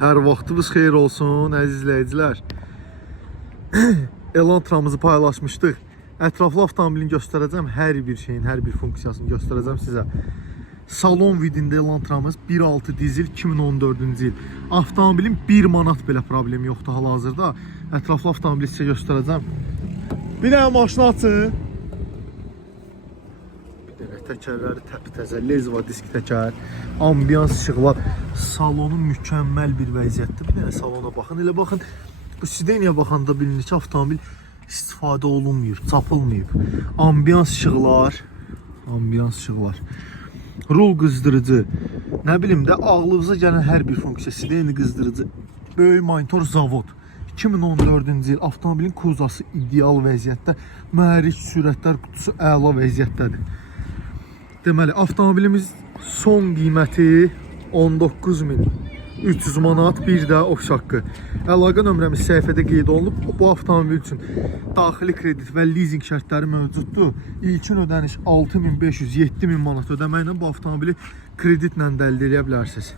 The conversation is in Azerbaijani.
Hər vaxtınız xeyir olsun, əziz izləyicilər. Elantramızı paylaşmışdıq. Ətraflı avtomobilini göstərəcəm, hər bir şeyin, hər bir funksiyasını göstərəcəm sizə. Salon vidində Elantramız 1.6 dizel 2014-cü il. Avtomobilin 1 manat belə problemi yoxdur hal-hazırda. Ətraflı avtomobili sizə göstərəcəm. Bir dənə maşını açın. Təkərləri təptəzə, lezva disk təkər, ambiyans işıqlar, salonu mükəmməl bir vəziyyətdir. Bir dənə salona baxın, elə baxın, bu sideniyə baxanda bilinir ki, avtomobil istifadə olunmayıb, çapılmayıb. Ambiyans işıqlar, rul qızdırıcı, nə bilim də ağlınıza gələn hər bir funksiya, sideni qızdırıcı, böyük monitor zavod. 2014-cü il avtomobilin kuzası ideal vəziyyətdə, mühərrik sürətlər qutusu əla vəziyyətdədir. Deməli, avtomobilimiz son qiyməti 19.300 manat, bir də ofiş haqqı. Əlaqə nömrəmiz səhifədə qeyd olunub. Bu avtomobil üçün daxili kredit və leasing şərtləri mövcuddur. İlkin ödəniş 6.500-7.000 manat ödəməklə bu avtomobili kreditlə də əldə edə bilərsiniz.